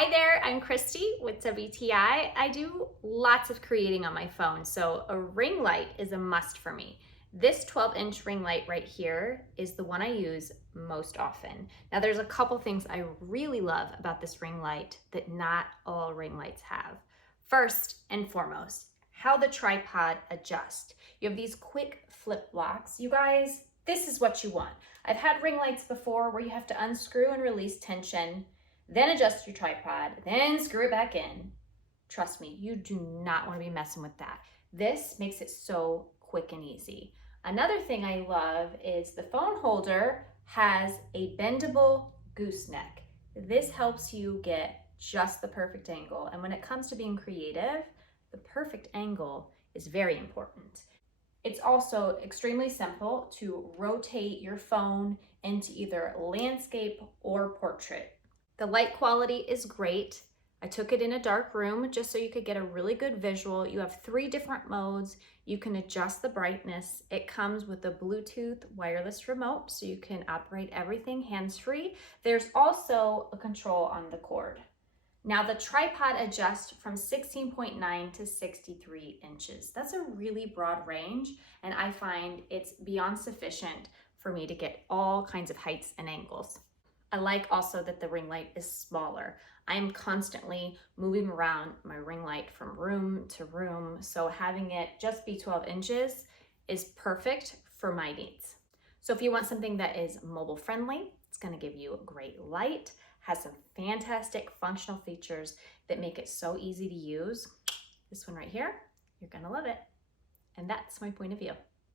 Hi there, I'm Christy with WTI. I do lots of creating on my phone, so a ring light is a must for me. This 12-inch ring light right here is the one I use most often. Now there's a couple things I really love about this ring light that not all ring lights have. First and foremost, how the tripod adjusts. You have these quick flip locks. You guys, this is what you want. I've had ring lights before where you have to unscrew and release tension, then adjust your tripod, then screw it back in. Trust me, you do not want to be messing with that. This makes it so quick and easy. Another thing I love is the phone holder has a bendable gooseneck. This helps you get just the perfect angle. And when it comes to being creative, the perfect angle is very important. It's also extremely simple to rotate your phone into either landscape or portrait. The light quality is great. I took it in a dark room just so you could get a really good visual. You have 3 different modes. You can adjust the brightness. It comes with a Bluetooth wireless remote so you can operate everything hands-free. There's also a control on the cord. Now the tripod adjusts from 16.9 to 63 inches. That's a really broad range, and I find it's beyond sufficient for me to get all kinds of heights and angles. I like also that the ring light is smaller. I am constantly moving around my ring light from room to room, so having it just be 12 inches is perfect for my needs. So if you want something that is mobile friendly, it's gonna give you a great light, has some fantastic functional features that make it so easy to use, this one right here, you're gonna love it. And that's my point of view.